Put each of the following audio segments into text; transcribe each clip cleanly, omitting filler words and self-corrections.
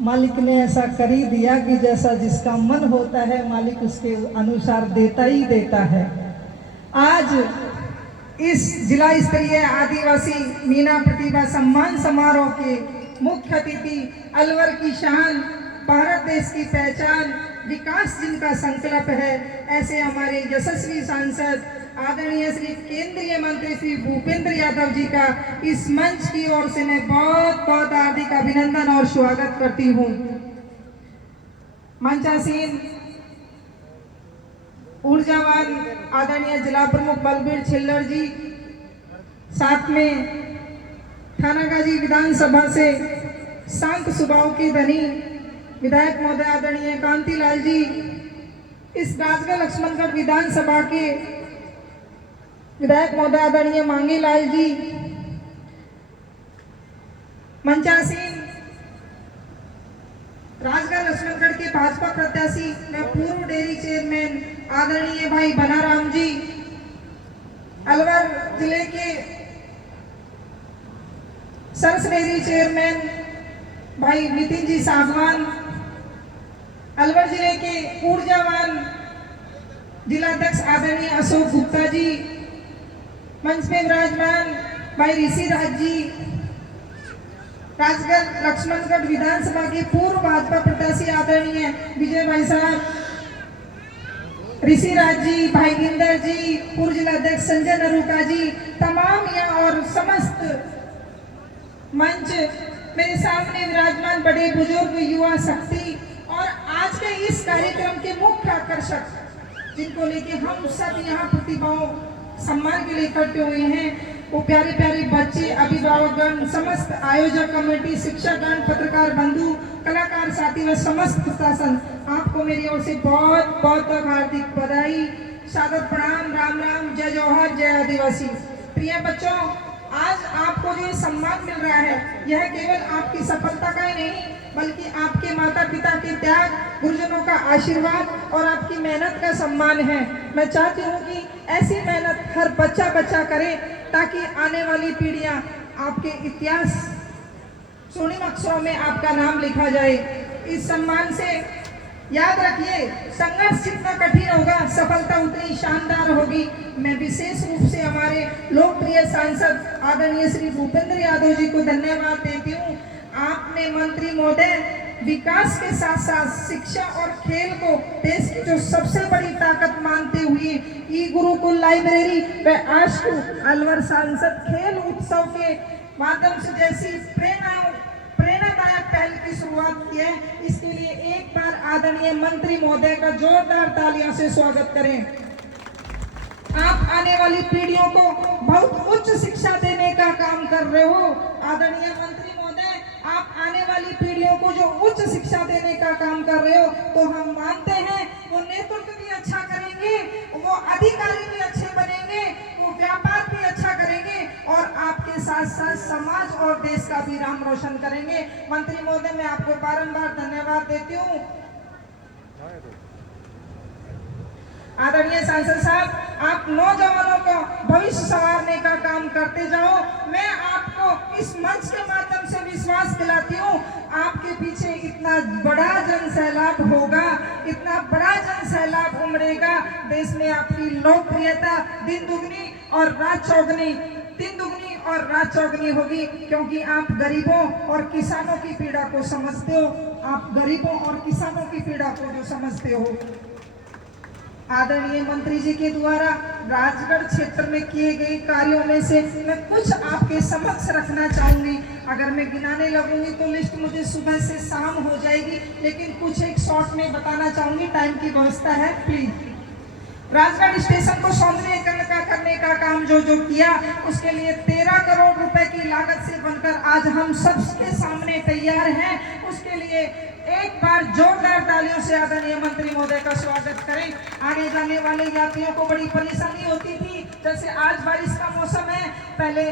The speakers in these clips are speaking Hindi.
मालिक ने ऐसा कर ही दिया कि जैसा जिसका मन होता है मालिक उसके अनुसार देता ही देता है। आज इस जिला स्तरीय आदिवासी मीना प्रतिभा सम्मान समारोह के मुख्य अतिथि अलवर की शान, भारत देश की पहचान, विकास जिनका संकल्प है, ऐसे हमारे यशस्वी सांसद आदरणीय श्री केंद्रीय मंत्री श्री भूपेंद्र यादव जी का इस मंच की ओर से मैं बहुत बहुत हार्दिक अभिनंदन और स्वागत करती हूँ। मंचासीन ऊर्जावान आदरणीय जिला प्रमुख बलबीर छिल्लर जी, साथ में थानागाजी विधानसभा से शांत स्वभाव के धनी विधायक महोदय आदरणीय कांतिलाल जी, इस राजगढ़ लक्ष्मणगढ़ विधानसभा के विधायक महोदय आदरणीय मांगेलाल जी, मंचासीन राजगढ़ लक्ष्मणगढ़ के भाजपा प्रत्याशी व पूर्व डेयरी चेयरमैन आदरणीय भाई बनाराम जी, अलवर जिले के सरस डेयरी चेयरमैन भाई नितिन जी सागवान, अलवर जिले के ऊर्जावान जिलाध्यक्ष आदरणीय अशोक गुप्ता जी, मंच में विराजमान भाई ऋषि राज जी, राजगढ़ लक्ष्मणगढ़ विधानसभा के पूर्व भाजपा प्रत्याशी आदरणीय विजय भाई साहब, ऋषि राज जी, भाई गिंदर जी, पूर्व जिलाध्यक्ष संजय नरूका जी, तमाम यहाँ और समस्त मंच मेरे सामने विराजमान बड़े बुजुर्ग, युवा शक्ति और आज के इस कार्यक्रम के मुख्य आकर्षक जिनको लेके हम सब यहाँ प्रतिभाओं सम्मान के लिए इकट्ठे हुए हैं, वो प्यारे प्यारे बच्चे, अभिभावकगण, समस्त आयोजक कमेटी, शिक्षकगण, पत्रकार बंधु, कलाकार साथी व समस्त प्रशासन, आपको मेरी ओर से बहुत बहुत हार्दिक बधाई, सादर प्रणाम, राम राम, जय जौहर, जय आदिवासी। प्रिय बच्चों, आज आपको जो सम्मान मिल रहा है यह केवल आपकी सफलता का ही नहीं बल्कि आपके माता पिता के त्याग, गुरुजनों का आशीर्वाद और आपकी मेहनत का सम्मान है। मैं चाहती हूँ कि ऐसी मेहनत हर बच्चा करे ताकि आने वाली पीढ़ियाँ आपके इतिहास स्वर्णिम अक्षरों में आपका नाम लिखा जाए। इस सम्मान से याद रखिए, संघर्ष जितना कठिन होगा सफलता उतनी शानदार होगी। मैं विशेष रूप से हमारे लोकप्रिय सांसद आदरणीय श्री भूपेंद्र यादव जी को धन्यवाद देती हूँ। आपने मंत्री महोदय विकास के साथ साथ शिक्षा और खेल को देश की जो सबसे बड़ी ताकत मानते हुए ई गुरुकुल लाइब्रेरी व आशु अलवर सांसद खेल उत्सव के माध्यम से जैसी प्रेरणादायक पहल की शुरुआत की है, इसके लिए एक बार आदरणीय मंत्री महोदय का जोरदार तालियों से स्वागत करें। आप आने वाली पीढ़ियों को बहुत उच्च शिक्षा देने का काम कर रहे हो। आदरणीय मंत्री महोदय, आप आने वाली पीढ़ियों को जो उच्च शिक्षा देने का काम कर रहे हो, तो हम मानते हैं वो नेतृत्व भी अच्छा करेंगे, वो अधिकारी भी अच्छे बनेंगे, वो व्यापार भी अच्छा करेंगे और आपके साथ साथ समाज और देश का भी नाम रोशन करेंगे। मंत्री महोदय, मैं आपको बारंबार धन्यवाद देती हूँ। आदरणीय सांसद साहब, आप नौजवानों को भविष्य संवारने का काम करते जाओ। मैं आपको इस मंच के माध्यम से विश्वास दिलाती हूँ, आपके पीछे इतना बड़ा जन सैलाब होगा, इतना बड़ा जन सैलाब उमड़ेगा, देश में आपकी लोकप्रियता दिन दुगनी और रात चौगनी होगी, क्योंकि आप गरीबों और किसानों की पीड़ा को समझते हो। आप गरीबों और किसानों की पीड़ा को जो समझते हो। आदरणीय मंत्री जी के द्वारा राजगढ़ क्षेत्र में किए गए कार्यों में से मैं कुछ आपके समक्ष रखना चाहूंगी। अगर मैं गिनाने लगूंगी तो लिस्ट मुझे सुबह से शाम हो जाएगी, लेकिन कुछ एक शॉर्ट में बताना चाहूंगी, टाइम की व्यवस्था है प्लीज। राजगढ़ स्टेशन को सौंदर्यीकरण करने का काम जो किया, उसके लिए 13 करोड़ रुपए की लागत से बनकर आज हम सबके सामने तैयार हैं। उसके लिए एक बार जोरदार तालियों से आदरणीय मंत्री महोदय का स्वागत करें। आने जाने वाले यात्रियों को बड़ी परेशानी होती थी, जैसे आज बारिश का मौसम है, पहले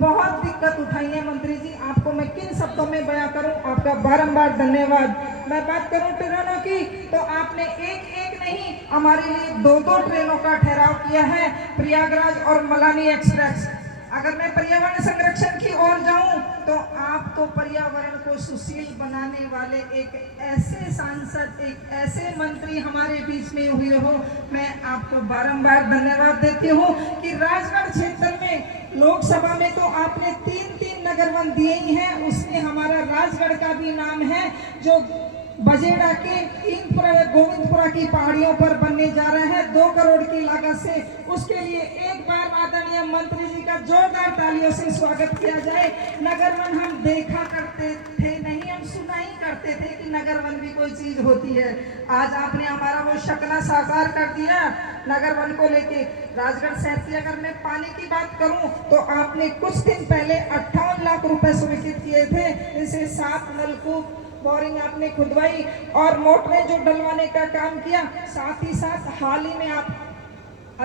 बहुत दिक्कत उठाई है। मंत्री जी, आपको मैं किन शब्दों में बयां करूं, आपका बारंबार धन्यवाद। मैं बात करूं ट्रेनों की, तो आपने एक नहीं हमारे लिए 2 ट्रेनों का ठहराव किया है, प्रयागराज और मलानी एक्सप्रेस। अगर मैं पर्यावरण संरक्षण की ओर जाऊं तो आप तो पर्यावरण को सुशील बनाने वाले एक ऐसे सांसद, एक ऐसे मंत्री हमारे बीच में हुए हो। मैं आपको बारंबार धन्यवाद देती हूं कि राजगढ़ क्षेत्र में लोकसभा में तो आपने 3 नगर वन दिए ही हैं, उसमें हमारा राजगढ़ का भी नाम है जो बजेड़ा के गोविंदपुरा की पहाड़ियों पर बनने जा रहा है 2 करोड़ की लागत से। उसके लिए एक बार आदरणीय मंत्री जी का जोरदार तालियों से स्वागत किया जाए। नगर वन हम देखा करते थे नहीं, हम सुना ही करते थे कि नगर वन भी कोई चीज होती है। आज आपने हमारा वो सपना साकार कर दिया नगर वन को लेके। राजगढ़ शहर की अगर मैं पानी की बात करूं तो आपने कुछ दिन पहले 58 लाख रुपए स्वीकृत किए थे। इसे 7 नलकूप बोरिंग आपने खुदवाई और मोटरें जो डलवाने का काम किया। साथ ही साथ हाल ही में आप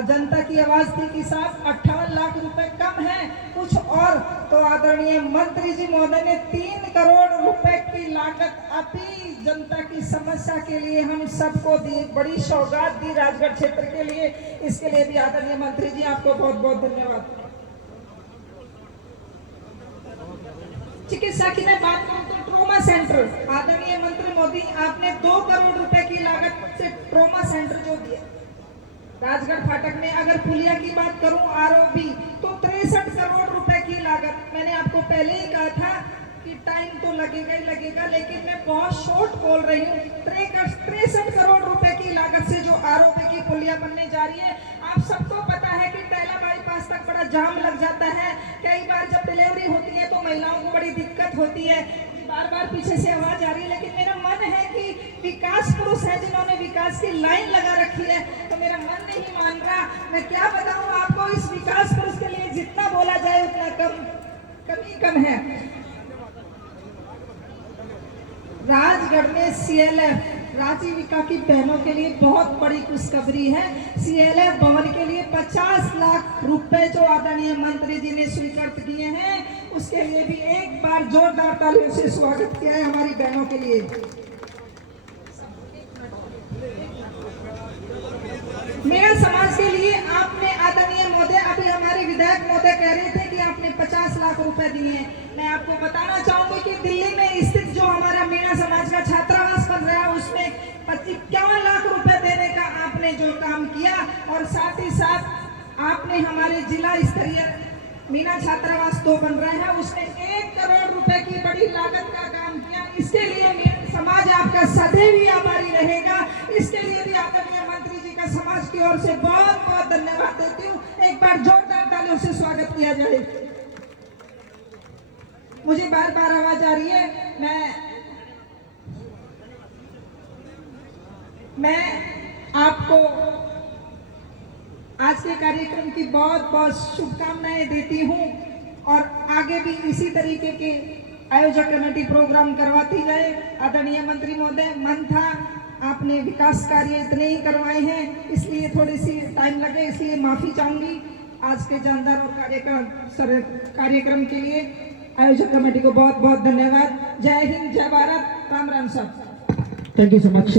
जनता की आवाज थी कि साहब 58 लाख रुपए कम है कुछ और, तो आदरणीय मंत्री जी महोदय ने 3 करोड़ रुपए की लागत अभी जनता की समस्या के लिए हम सबको दी, बड़ी सौगात दी राजगढ़ क्षेत्र के लिए। इसके लिए भी आदरणीय मंत्री जी आपको बहुत बहुत धन्यवाद। चिकित्सा की मैं बात करूं तो ट्रोमा सेंटर, आदरणीय मंत्री मोदी आपने 2 करोड़ रुपए की लागत से ट्रोमा सेंटर जो दिया राजगढ़ फाटक में। अगर पुलिया की बात करूं आरओबी तो 63 करोड़ रुपए की लागत। मैंने आपको पहले ही कहा था कि टाइम तो लगेगा ही लगेगा, लेकिन मैं बहुत शॉर्ट बोल रही हूँ। 63 करोड़ रुपए की लागत से जो आरओबी की पुलिया बनने जा रही है। आप सबको पता है कि टैला बाईपास तक बड़ा जाम लग जाता है। कई बार जब डिलीवरी होती है तो महिलाओं को बड़ी दिक्कत होती है। बार बार पीछे से आवाज आ रही है, लेकिन मेरा मन है कि विकास पुरुष है जिन्होंने विकास की लाइन लगा रखी है, तो मेरा मन नहीं मान रहा। मैं क्या बताऊं आपको, इस विकास पुरुष के लिए जितना बोला जाए उतना कम है। राजगढ़ में सीएलएफ राजीविका की बहनों के लिए बहुत बड़ी खुशखबरी है। सीएलएफ भवन के लिए 50 लाख रुपए जो आदरणीय मंत्री जी ने स्वीकृत किए हैं, उसके लिए भी एक बार जोरदार तालियों से स्वागत किया है हमारी बहनों के लिए। मेरा समाज के लिए आपने आदरणीय महोदय, अभी हमारे विधायक महोदय कह रहे थे कि आपने 50 लाख रुपए दिए हैं। मैं आपको बताना चाहूंगी कि दिल्ली में स्थित जो हमारा मीणा समाज का छात्रावास बन रहा है उसमें 51 लाख रुपए देने का आपने जो काम किया, और साथ ही साथ आपने हमारे जिला स्तरीय मीणा छात्रावास 2 बन रहा है, उसमें 1 करोड़ रुपए की बड़ी लागत का काम किया। इसके लिए समाज आपका सदैव ही आभारी रहेगा। इसके लिए भी आदरणीय मंत्री जी का समाज की ओर से बहुत बहुत धन्यवाद देती हूँ। एक बार जोरदार तालियों से स्वागत किया जाए। मुझे बार बार आवाज आ रही है, मैं आपको आज के कार्यक्रम की बहुत बहुत शुभकामनाएं देती हूं, और आगे भी इसी तरीके के आयोजक कमेटी प्रोग्राम करवाती जाए। आदरणीय मंत्री महोदय, मन था आपने विकास कार्य इतने ही करवाए हैं, इसलिए थोड़ी सी टाइम लगे, इसलिए माफी चाहूंगी। आज के जानदार और कार्यक्रम के लिए आयोजक कमेटी को बहुत बहुत धन्यवाद। जय हिंद, जय भारत, राम राम साहब। Thank you so much.